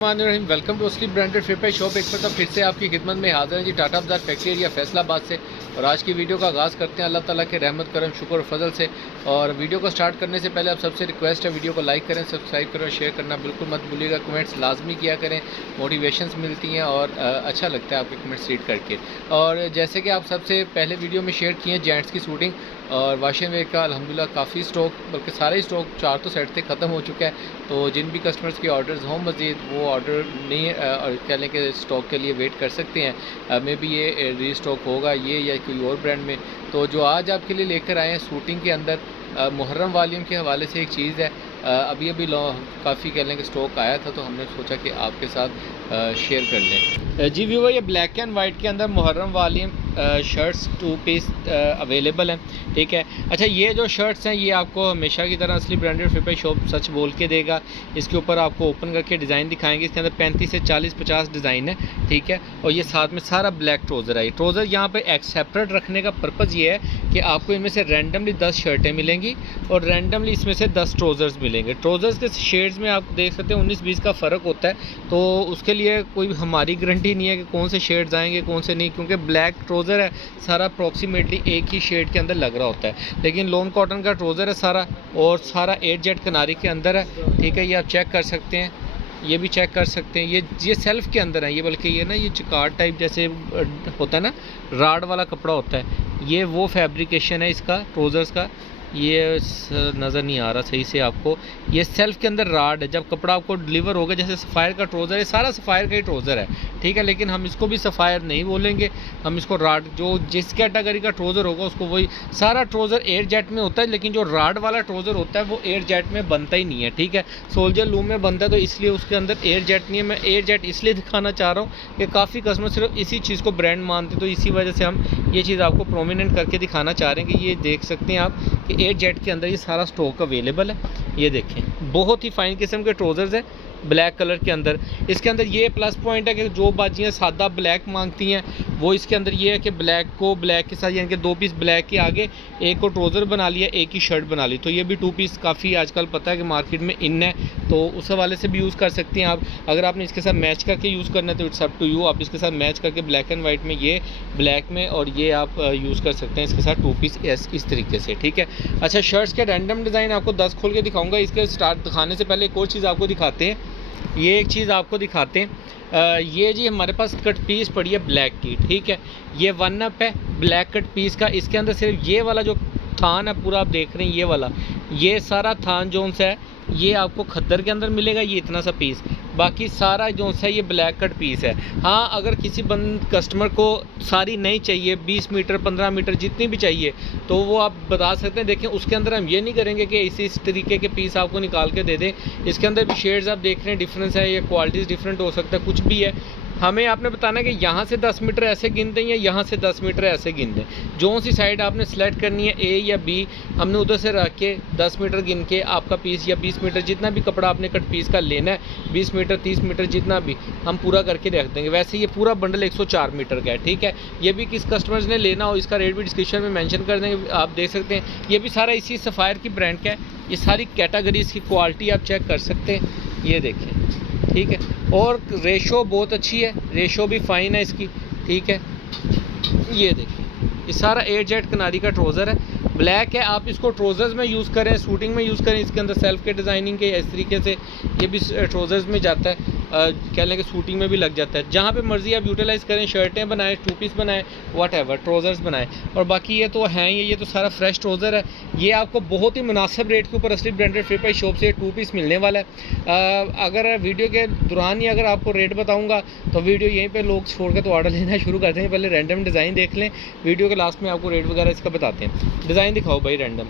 Welcome to असली branded फिर shop. एक मतलब फिर से आपकी खिदमत में हाजिर है जी, टाटा बाजार फैक्ट्री एरिया फैसलाबाद से। और आज की वीडियो का आगाज़ करते हैं अल्लाह ताला के रहमत करम शुक्र और फजल से। और वीडियो को स्टार्ट करने से पहले आप सबसे रिक्वेस्ट है, वीडियो को लाइक करें, सब्सक्राइब करें और शेयर करना बिल्कुल मत भूलिएगा। कमेंट्स लाजमी किया करें, मोटिवेशंस मिलती हैं और अच्छा लगता है आपके कमेंट्स रीड करके। और जैसे कि आप सबसे पहले वीडियो में शेयर किए जेंट्स की शूटिंग और वाशिंग वेयर का अल्हम्दुलिल्लाह काफ़ी स्टॉक, बल्कि सारे ही स्टॉक 4 तो सेट थे, ख़त्म हो चुका है। तो जिन भी कस्टमर्स के ऑर्डर्स हों मज़ीद वो ऑर्डर नहीं और कह लें कि स्टॉक के लिए वेट कर सकते हैं। मे बी ये रीस्टॉक होगा ये या कोई और ब्रांड में। तो जो आज आपके लिए लेकर आए हैं शूटिंग के अंदर मुहर्रम वालीम के हवाले से एक चीज़ है। अभी काफ़ी कह लें कि स्टॉक आया था तो हमने सोचा कि आपके साथ शेयर कर लें। जी व्यूअर, ये ब्लैक एंड वाइट के अंदर मुहर्रम वालीम शर्ट्स 2 पीस अवेलेबल हैं, ठीक है। अच्छा, ये जो शर्ट्स हैं ये आपको हमेशा की तरह असली ब्रांडेड फिर शॉप सच बोल के देगा। इसके ऊपर आपको ओपन करके डिज़ाइन दिखाएंगे। इसके अंदर 35 से 40-50 डिज़ाइन है, ठीक है। और ये साथ में सारा ब्लैक ट्रोज़र है। ये ट्रोज़र यहाँ पर एक सेपरेट रखने का पर्पज़ ये है कि आपको इनमें से रैंडमली 10 शर्टें मिलेंगी और रैंडमली इसमें से 10 ट्रोज़र्स मिलेंगे। ट्रोज़र्स के शेड्स में आप देख सकते हैं 19-20 का फ़र्क होता है, तो उसके लिए कोई हमारी गारंटी नहीं है कि कौन से शेड्स आएंगे कौन से नहीं, क्योंकि ब्लैक ट्रोज़र है सारा अप्रॉक्सीमेटली एक ही शेड के अंदर लग रहा होता है। लेकिन लॉन कॉटन का ट्रोज़र है सारा, और सारा 8 जेट किनारी के अंदर है, ठीक है। ये आप चेक कर सकते हैं, ये भी चेक कर सकते हैं। ये सेल्फ़ के अंदर है ये, बल्कि ये ना ये चिकार टाइप जैसे होता है ना, राड वाला कपड़ा होता है, ये वो फैब्रिकेशन है इसका ट्रोज़र्स का। ये नज़र नहीं आ रहा सही से आपको, ये सेल्फ़ के अंदर राड है। जब कपड़ा आपको डिलीवर होगा, जैसे सफ़ायर का ट्रोज़र है, सारा सफ़ायर का ही ट्रोज़र है, ठीक है। लेकिन हम इसको भी सफ़ायर नहीं बोलेंगे, हम इसको राड, जो जिस कैटेगरी का ट्रोज़र होगा उसको वही। सारा ट्रोज़र एयर जेट में होता है, लेकिन जो राड वाला ट्रोज़र होता है वो एयर जेट में बनता ही नहीं है, ठीक है। सोल्जर लूम में बनता है, तो इसलिए उसके अंदर एयर जेट नहीं है। मैं एयर जेट इसलिए दिखाना चाह रहा हूँ कि काफ़ी कस्टमर सिर्फ इसी चीज़ को ब्रांड मानते, तो इसी वजह से हम ये चीज़ आपको प्रोमिनेंट करके दिखाना चाह रहे हैं कि ये देख सकते हैं आप कि एयर जेट के अंदर ये सारा स्टॉक अवेलेबल है। ये देखें, बहुत ही फाइन किस्म के ट्रोज़र्स हैं ब्लैक कलर के अंदर। इसके अंदर ये प्लस पॉइंट है कि जो बाजियाँ सादा ब्लैक मांगती हैं वो इसके अंदर ये है कि ब्लैक को ब्लैक के साथ, यानी कि 2 पीस ब्लैक के आगे एक को ट्रोज़र बना लिया, एक ही शर्ट बना ली। तो ये भी 2 पीस काफ़ी आजकल पता है कि मार्केट में इन है, तो उस हवाले से भी यूज़ कर सकती हैं आप। अगर आपने इसके साथ मैच करके यूज़ करना है तो इट्स अप टू यू, आप इसके साथ मैच करके ब्लैक एंड वाइट में ये ब्लैक में और ये आप यूज़ कर सकते हैं इसके साथ 2 पीस इस तरीके से, ठीक है। अच्छा, शर्ट्स के रैंडम डिज़ाइन आपको 10 खोल के दिखाऊँगा। इसके स्टार्ट दिखाने से पहले एक और चीज़ आपको दिखाते हैं, ये एक चीज़ आपको दिखाते हैं। ये जी हमारे पास कट पीस पड़ी है ब्लैक की, ठीक है। ये 1 अप है ब्लैक कट पीस का। इसके अंदर सिर्फ ये वाला जो थान है पूरा आप देख रहे हैं, ये वाला, ये सारा थान जोन सा है ये आपको खद्दर के अंदर मिलेगा, ये इतना सा पीस। बाकी सारा जो सा ये ब्लैक कट पीस है। हाँ, अगर किसी कस्टमर को सारी नहीं चाहिए, 20 मीटर 15 मीटर जितनी भी चाहिए, तो वो आप बता सकते हैं। देखें, उसके अंदर हम ये नहीं करेंगे कि इस तरीके के पीस आपको निकाल के दे दें। इसके अंदर भी शेड्स आप देख रहे हैं, डिफरेंस है, ये क्वालिटीज़ डिफरेंट हो सकता है, कुछ भी है। हमें आपने बताना है कि यहाँ से 10 मीटर ऐसे गिन दें या यहाँ से 10 मीटर ऐसे गिन दें। जो सी साइड आपने सेलेक्ट करनी है, ए या बी, हमने उधर से रख के 10 मीटर गिन के आपका पीस या 20 मीटर जितना भी कपड़ा आपने कट पीस का लेना है, 20 मीटर 30 मीटर जितना भी, हम पूरा करके रख देंगे। वैसे ये पूरा बंडल 104 मीटर का है, ठीक है। ये भी किस कस्टमर्स ने लेना हो इसका रेट भी डिस्क्रिप्शन में मेंशन कर देंगे, आप देख सकते हैं। ये भी सारा इसी सफ़ायर की ब्रांड का है। ये सारी कैटेगरीज़ की क्वालिटी आप चेक कर सकते हैं, ये देखें, ठीक है। और रेशो बहुत अच्छी है, रेशो भी फाइन है इसकी, ठीक है। ये देखिए, ये सारा 8 जेट किनारी का ट्रोज़र है, ब्लैक है। आप इसको ट्रोज़र्स में यूज़ करें, शूटिंग में यूज़ करें, इसके अंदर सेल्फ के डिज़ाइनिंग के इस तरीके से ये भी ट्रोज़र्स में जाता है, कह लें कि शूटिंग में भी लग जाता है। जहाँ पे मर्ज़ी आप यूटिलाइज़ करें, शर्टें बनाएं, 2 पीस बनाएं, व्हाटएवर ट्रोज़र्स बनाएं। और बाकी ये तो हैं, ये तो सारा फ्रेश ट्रोज़र है। ये आपको बहुत ही मुनासिब रेट के ऊपर असली ब्रांडेड फिर शॉप से 2 पीस मिलने वाला है। अगर वीडियो के दौरान ही अगर आपको रेट बताऊँगा तो वीडियो यहीं पर लोग छोड़ कर तो ऑर्डर लेना शुरू कर देंगे। पहले रैंडम डिज़ाइन देख लें, वीडियो के लास्ट में आपको रेट वगैरह इसका बताते हैं। डिज़ाइन दिखाओ भाई रैंडम,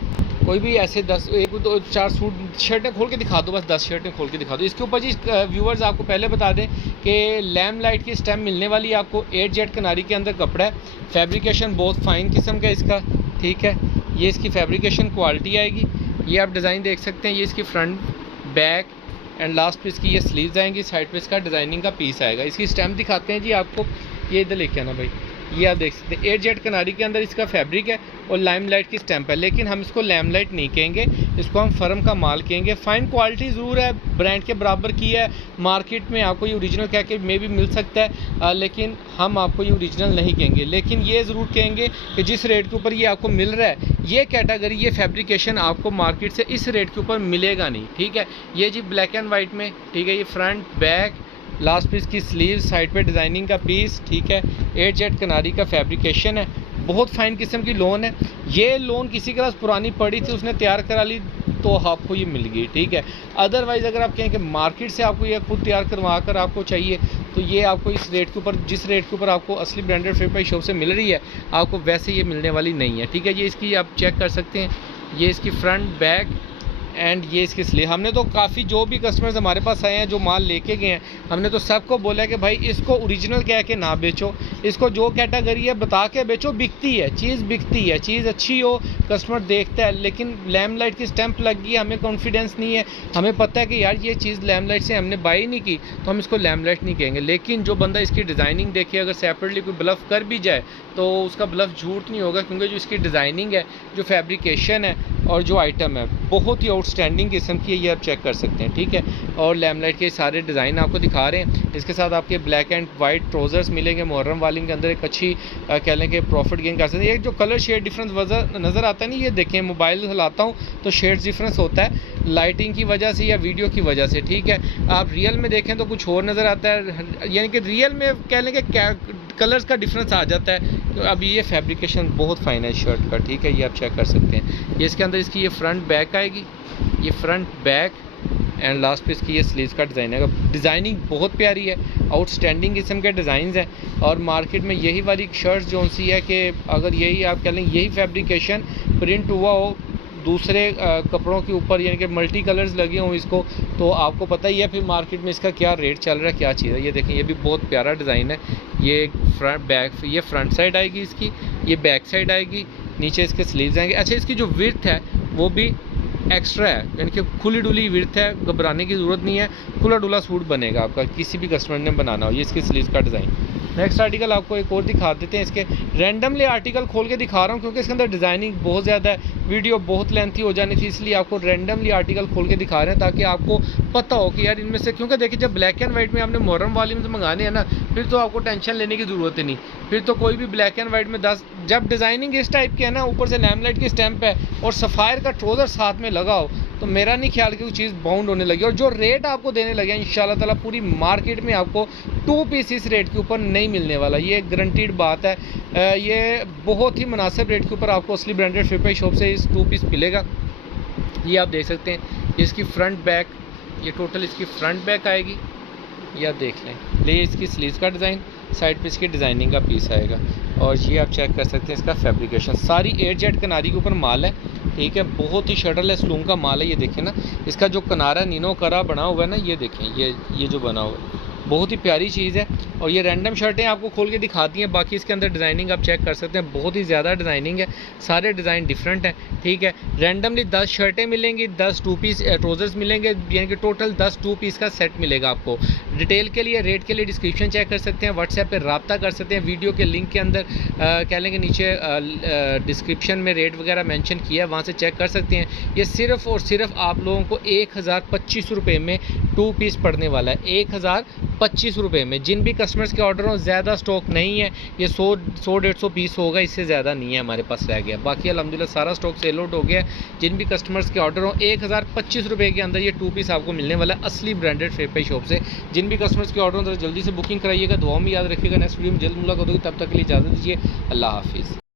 कोई भी ऐसे 10 1 2 4 सूट शर्टें खोल के दिखा दो, बस 10 शर्टें खोल के दिखा दो। इसके ऊपर जी व्यूअर्स आपको पहले बता दें कि लैम्प लाइट की स्टैम्प मिलने वाली है आपको। 8 जेट किनारी के अंदर कपड़ा है, फैब्रिकेशन बहुत फाइन किस्म का इसका, ठीक है। ये इसकी फैब्रिकेशन क्वालिटी आएगी। ये आप डिज़ाइन देख सकते हैं, ये इसकी फ्रंट बैक एंड लास्ट पे इसकी ये स्लीव्स आएंगी, साइड पे इसका डिज़ाइनिंग का पीस आएगा। इसकी स्टैम्प दिखाते हैं जी आपको, ये इधर लेके आना भाई, ये आप देख सकते हैं 8 जेट कनारी के अंदर इसका फैब्रिक है और लाइमलाइट की स्टैंप है, लेकिन हम इसको लाइमलाइट नहीं कहेंगे, इसको हम फर्म का माल कहेंगे। फ़ाइन क्वालिटी ज़रूर है, ब्रांड के बराबर की है, मार्केट में आपको ये ओरिजिनल कह के मे भी मिल सकता है, लेकिन हम आपको ये ओरिजिनल नहीं कहेंगे। लेकिन ये ज़रूर कहेंगे कि जिस रेट के ऊपर ये आपको मिल रहा है, ये कैटेगरी, ये फैब्रिकेशन आपको मार्केट से इस रेट के ऊपर मिलेगा नहीं, ठीक है। ये जी ब्लैक एंड वाइट में, ठीक है, ये फ्रंट बैक, लास्ट पीस की स्लीव, साइड पे डिज़ाइनिंग का पीस, ठीक है। 8 जेट कनारी का फैब्रिकेशन है, बहुत फाइन किस्म की लोन है। ये लोन किसी के पास पुरानी पड़ी थी, उसने तैयार करा ली तो आपको ये मिल गई, ठीक है। अदरवाइज़ अगर आप कहें कि मार्केट से आपको ये खुद तैयार करवा कर आपको चाहिए, तो ये आपको इस रेट के ऊपर, जिस रेट के ऊपर आपको असली ब्रांडेड फेपाई शॉप से मिल रही है, आपको वैसे ये मिलने वाली नहीं है, ठीक है। ये इसकी आप चेक कर सकते हैं, ये इसकी फ्रंट बैक एंड ये इसकी स्लीव। हमने तो काफ़ी, जो भी कस्टमर्स हमारे पास आए हैं जो माल लेके गए हैं, हमने तो सबको बोला है कि भाई इसको ओरिजिनल कह के ना बेचो, इसको जो कैटेगरी है बता के बेचो, बिकती है चीज़, बिकती है चीज़, अच्छी हो कस्टमर देखता है। लेकिन लैम्पलाइट की स्टैंप लग गई, हमें कॉन्फिडेंस नहीं है, हमें पता है कि यार ये चीज़ लैम्पलाइट से हमने बाई नहीं की, तो हम इसको लैम्पलाइट नहीं कहेंगे। लेकिन जो बंदा इसकी डिज़ाइनिंग देखे, अगर सेपरेटली कोई ब्लफ कर भी जाए तो उसका ब्लफ झूठ नहीं होगा, क्योंकि जो इसकी डिज़ाइनिंग है, जो फैब्रिकेशन है और जो आइटम है, बहुत ही आउटस्टैंडिंग किस्म की है, ये आप चेक कर सकते हैं, ठीक है। और लैम्पलाइट के सारे डिज़ाइन आपको दिखा रहे हैं। इसके साथ आपके ब्लैक एंड वाइट ट्राउजर्स मिलेंगे, मुहर्रम वाली के अंदर एक अच्छी कह लें कि प्रॉफिट गेन कर सकते हैं। ये जो कलर शेड डिफरेंस नज़र आता है ना, ये देखें, मोबाइल हिलाता हूँ तो शेड्स डिफरेंस होता है, लाइटिंग की वजह से या वीडियो की वजह से, ठीक है। आप रियल में देखें तो कुछ और नज़र आता है, यानी कि रियल में कह लें कि कलर्स का डिफरेंस आ जाता है। तो अब ये फैब्रिकेशन बहुत फाइन है शर्ट का, ठीक है, ये आप चेक कर सकते हैं। ये इसके अंदर इसकी ये फ्रंट बैक आएगी, ये फ्रंट बैक एंड लास्ट पे इसकी ये स्लीव्स का डिज़ाइन है। डिज़ाइनिंग बहुत प्यारी है, आउटस्टैंडिंग किस्म के डिज़ाइंस हैं। और मार्केट में यही वाली शर्ट्स जो सी है कि अगर यही आप कह लें, यही फैब्रिकेशन प्रिंट हुआ हो दूसरे कपड़ों के ऊपर, यानी कि मल्टी कलर्स लगे हों इसको, तो आपको पता ही है फिर मार्केट में इसका क्या रेट चल रहा है, क्या चीज़ है। ये देखें, ये भी बहुत प्यारा डिज़ाइन है। ये फ्रंट बैक, ये फ्रंट साइड आएगी इसकी, ये बैक साइड आएगी, नीचे इसके स्लीव्स आएंगे। अच्छा, इसकी जो विड्थ है वो भी एक्स्ट्रा है, यानी कि खुली डुली विड्थ है, घबराने की ज़रूरत नहीं है, खुला डुला सूट बनेगा आपका, किसी भी कस्टमर ने बनाना हो। ये इसकी स्लीव्स का डिज़ाइन। नेक्स्ट आर्टिकल आपको एक और दिखा देते हैं। इसके रैंडमली आर्टिकल खोल के दिखा रहा हूँ, क्योंकि इसके अंदर डिज़ाइनिंग बहुत ज़्यादा है, वीडियो बहुत लेंथी हो जानी थी, इसलिए आपको रैंडमली आर्टिकल खोल के दिखा रहे हैं, ताकि आपको पता हो कि यार इनमें से, क्योंकि देखिए जब ब्लैक एंड वाइट में आपने मुहर्रम वाली में तो मंगाने हैं ना, फिर तो आपको टेंशन लेने की ज़रूरत ही नहीं। फिर तो कोई भी ब्लैक एंड वाइट में 10, जब डिज़ाइनिंग इस टाइप की है ना, ऊपर से लैम्पलाइट की स्टैंप है और सफ़ायर का ट्राउज़र साथ में लगा हो, तो मेरा नहीं ख्याल कि वो चीज़ बाउंड होने लगी। और जो रेट आपको देने लगे इंशाल्लाह ताला पूरी मार्केट में आपको 2 पीस इस रेट के ऊपर नहीं मिलने वाला, ये गारंटीड बात है। ये बहुत ही मुनासिब रेट के ऊपर आपको असली ब्रांडेड फेपाई शॉप से इस 2 पीस मिलेगा। ये आप देख सकते हैं, ये इसकी फ्रंट बैक, ये टोटल इसकी फ्रंट बैक आएगी, ये आप देख लें। ये इसकी स्लीव्स का डिज़ाइन, साइड पे इसकी डिज़ाइनिंग का पीस आएगा। और ये आप चेक कर सकते हैं इसका फैब्रिकेशन, सारी 8 जेट कनारी के ऊपर माल है, ठीक है। बहुत ही शटरलेस लूम का माल है। ये देखें ना, इसका जो किनारा नीनो करा बना हुआ है ना, ये देखें, ये जो बना हुआ है, बहुत ही प्यारी चीज़ है। और ये रैंडम शर्टें आपको खोल के दिखाती हैं, बाकी इसके अंदर डिज़ाइनिंग आप चेक कर सकते हैं, बहुत ही ज़्यादा डिज़ाइनिंग है, सारे डिज़ाइन डिफरेंट हैं, ठीक है। रैंडमली 10 शर्टें मिलेंगी, 10 2 पीस ट्राउजर्स मिलेंगे, यानी कि टोटल 10 2 पीस का सेट मिलेगा आपको। डिटेल के लिए, रेट के लिए डिस्क्रिप्शन चेक कर सकते हैं, व्हाट्सएप पर रब्ता कर सकते हैं, वीडियो के लिंक के अंदर कह लेंगे नीचे डिस्क्रिप्शन में रेट वगैरह मेंशन किया है, वहाँ से चेक कर सकते हैं। ये सिर्फ़ और सिर्फ आप लोगों को 1025 रुपये में 2 पीस पड़ने वाला है, 1025 रुपये में। जिन भी कस्टमर्स के ऑर्डर हो, ज़्यादा स्टॉक नहीं है, ये 100-150 पीस होगा, इससे ज़्यादा नहीं है हमारे पास रह गया। बाकी अल्हम्दुलिल्लाह सारा स्टॉक सेल आउट हो गया। जिन भी कस्टमर्स के ऑर्डर हो, 1025 रुपये के अंदर ये 2 पीस आपको मिलने वाला है असली ब्रांडेड फेपाई शॉप से। जिन भी कस्टमर्स के ऑर्डर हो, जल्दी से बुकिंग कराइएगा। दुआओं में याद रखिएगा, नेक्स्ट वीडियो में जल्द मुलाकात होगी, तब तक के लिए इजाज़त दीजिए। अल्लाह हाफिज़।